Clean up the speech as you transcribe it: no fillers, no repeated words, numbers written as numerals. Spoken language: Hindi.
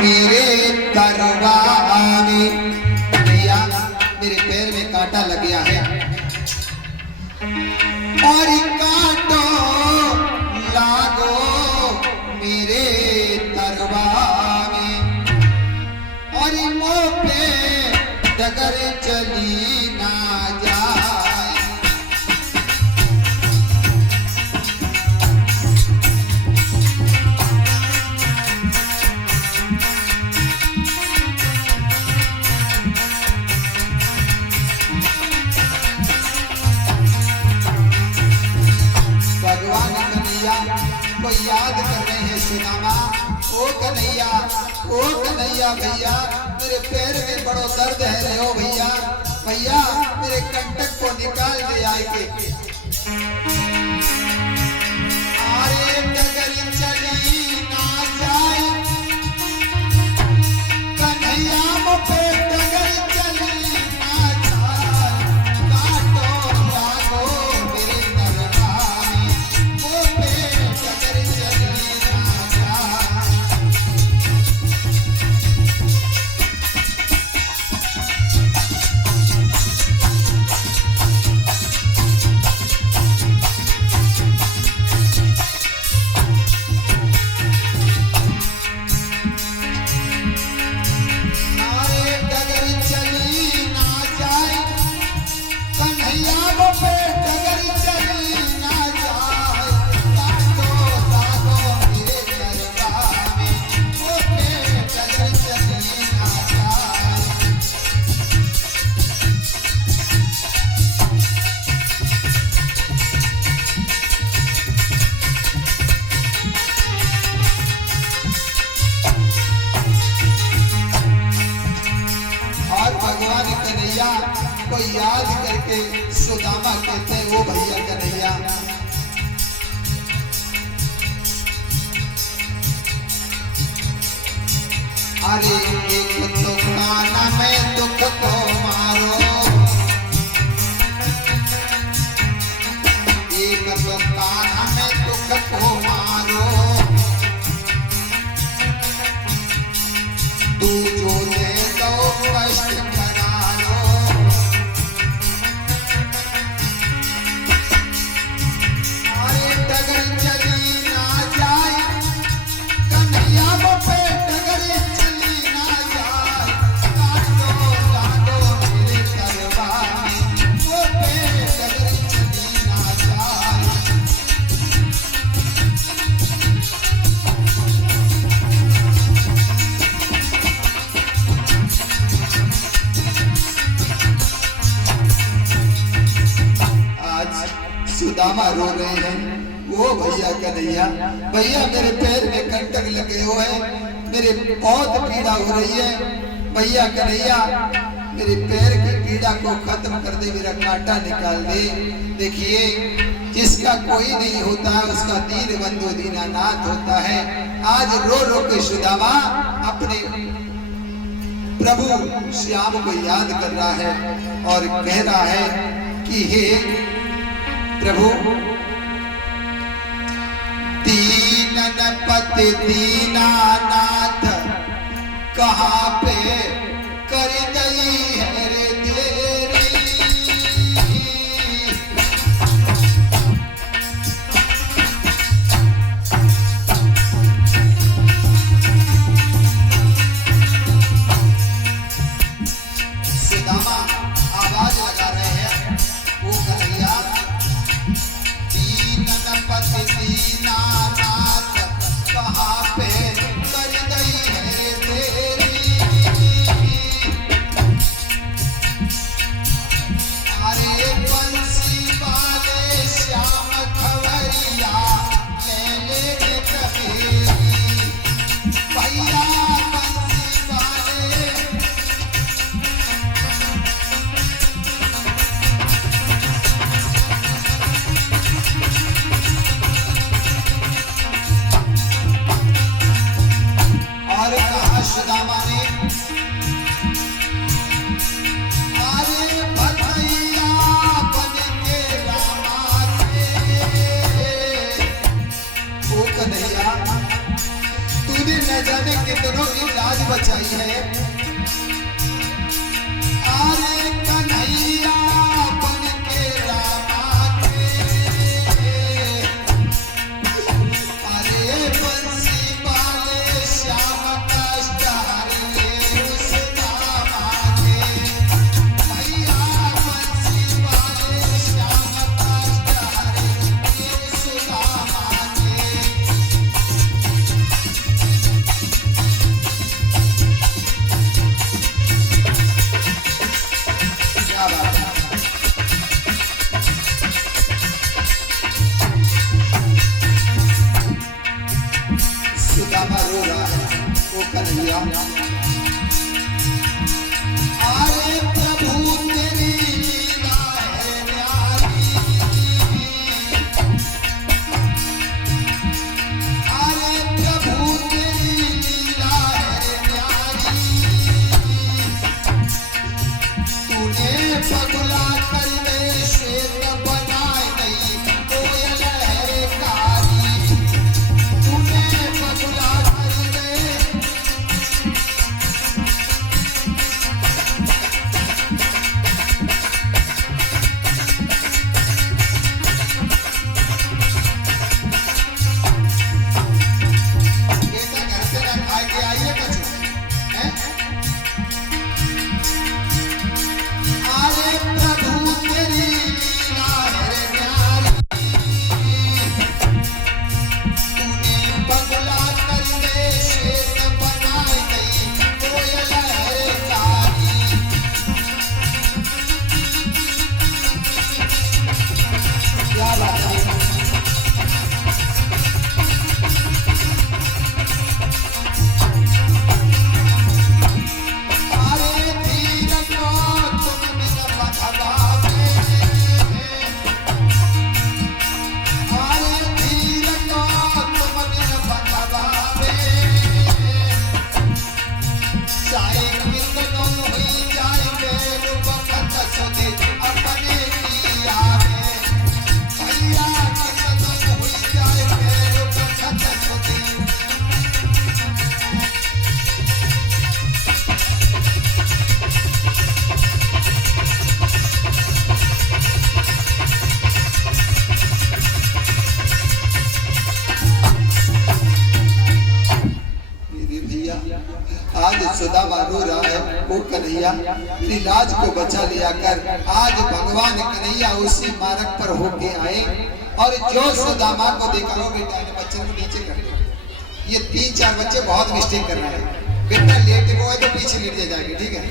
मेरे दरबार में। भैया मेरे पैर में कांटा लग गया है और कांटो लागो मेरे दरबार में और मुँह पे डगर चली ना जाए। भगवान कन्हैया को याद कर रहे हैं सुदामा। ओ कन्हैया भैया मेरे पैर में बड़ो दर्द है रे ओ भैया, भैया मेरे कंटक को निकाल दे आए के। अरे डगर चली ना जाए कन्हैया मुझे डगर चली ना जाए। काटो लागो मेरे दरबार में मुझे डगर चली ना जाए। भगवान कन्हैया को याद करके सुदामा कहते हैं वो भैया कन्हैया अरे एक तो काना में दुख को मारो, एक तो काना में दुख को मारो, तू जो दे दो कष्ट सुदामा रो रहे हैं। वो भैया कन्हैया भैया मेरे पैर में कंटक लगे हुए हैं, मेरे बहुत पीड़ा हो रही है। भैया कन्हैया मेरे पैर की पीड़ा को खत्म कर दे, मेरा कांटा निकाल दे। देखिए जिसका कोई नहीं होता है उसका दीन बंधु दीनानाथ होता है। आज रो रो के सुदामा अपने प्रभु श्याम को याद कर रहा है और कह रहा है कि हे प्रभु दीनपति दीनानाथ कहाँ पे कर गई है रे तेरी। सुदामा आवाज लगा रहे हैं वो कन्हैया दीनपति दीनानाथ कहाँ पे कर गई है तेरी। अरे बंसी वाले श्याम खवरिया ले ले कहेगी भैया बंसी वाले। और कहा सुदामा ने अरे भैया बन के रामा ओ कन्हैया तूने न जाने कितनों की लाज बचाई है। आरे कन्हैया बन के रामा के, अरे बंसी वाले श्याम कष्ट हर ले उस दामा के। भैया बंसी वाले श्याम कष्ट हर ले उस दामा के। क्या बात है। सुदामा रो रहा है, वो कन्हैया। अरे प्रभु तेरी लीला है न्यारी, अरे प्रभु तेरी लीला है न्यारी। तूने पगला कर दे श्वेत बनाए नहीं कोयल है कारी। तूने पगला कर दे, बेटा घर से ना खा के आइए कछु हैं। अरे प्रभु तेरी लीला है न्यारी, तूने पगला कर दे श्वेत बनाए नहीं कोयल है कारी। क्या बात है। अरे धीर को तुम बिन बंधवावे, अरे धीर को तुम बिन बंधवावे। चाहे कितनो हुई जाए बेल वक्त सुधे अपने की आवे। भैया कितनो हुई जाए बेल वक्त सुधे। मेरे भैया आज सुदामा रो रहा है, वो कन्हैया अपनी लाज को बचा लिया कर। आज भगवान कन्हैया उसी मार्ग पर होके आए और जो सुदामा को देखा हो, बेटा ने बच्चे को नीचे कर दिया। ये 3-4 बच्चे बहुत मिस्टेक कर रहे हैं। बेटा लेट गए तो पीछे लेट जाएंगे, ठीक है।